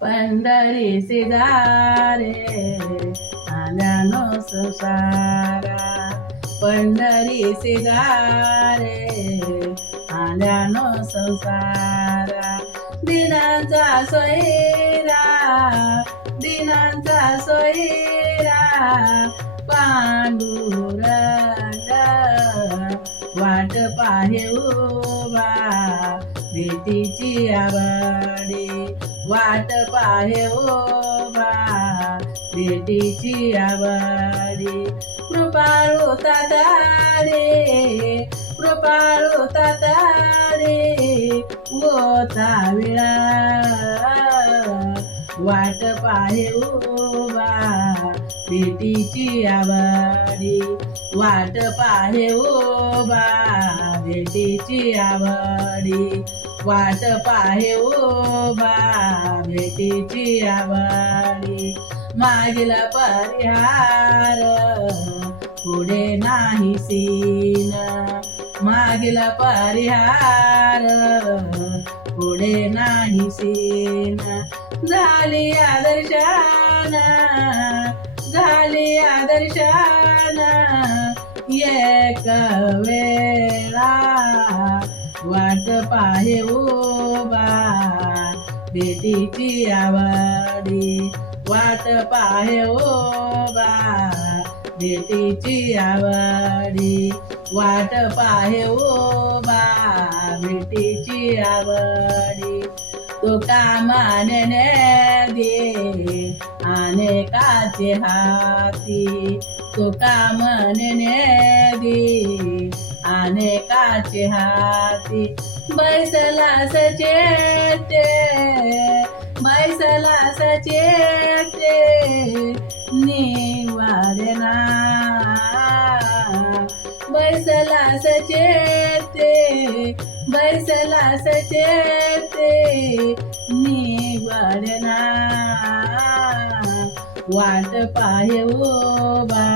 पंढरीसी जा रे आल्यानो संसारा, पंढरीसी जा रे आल्यानो संसारा. दिनांचा सोयरा, दिनांचा सोयरा पांडुरंग वाट पाहे उभा भेटीची आवडी, वाट पाहे उभा भेटीची आवडी. कृपाळू ताताडे, कृपाळू ताताडे होता विळा वाट पाहे उभा भेटीची आवडी, वाट पाहे उभा भेटीची आवडी, वाट पाहे उभा भेटीची आवडी. मागील परिहार पुढे नाही सीन, मागील परिहार पुढे नाही सीन. झाली आदर्शान, झाली आदर्शान एक वेळा वाट पाहे उभा भेटीची आवडी, वाट पाहे उभा भेटीची आवडी, वाट पाहे उभा भेटीची आवडी. तुका मानने दे अनेकाचे हाती, तुका मानने दे अनेकाचे हाती. बैसला सचेते, बैसला सचेते निवारणा, बैसला सचेते, बैसला सचेते निवारणा. वाट पाहे उभा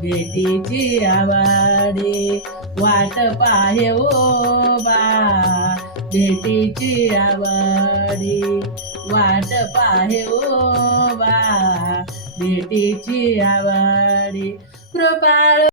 भेटीची आवडी, वाट पाहे उभा भेटीची आवडी, वाट पाहे उभा भेटीची आवडी. कृपाळू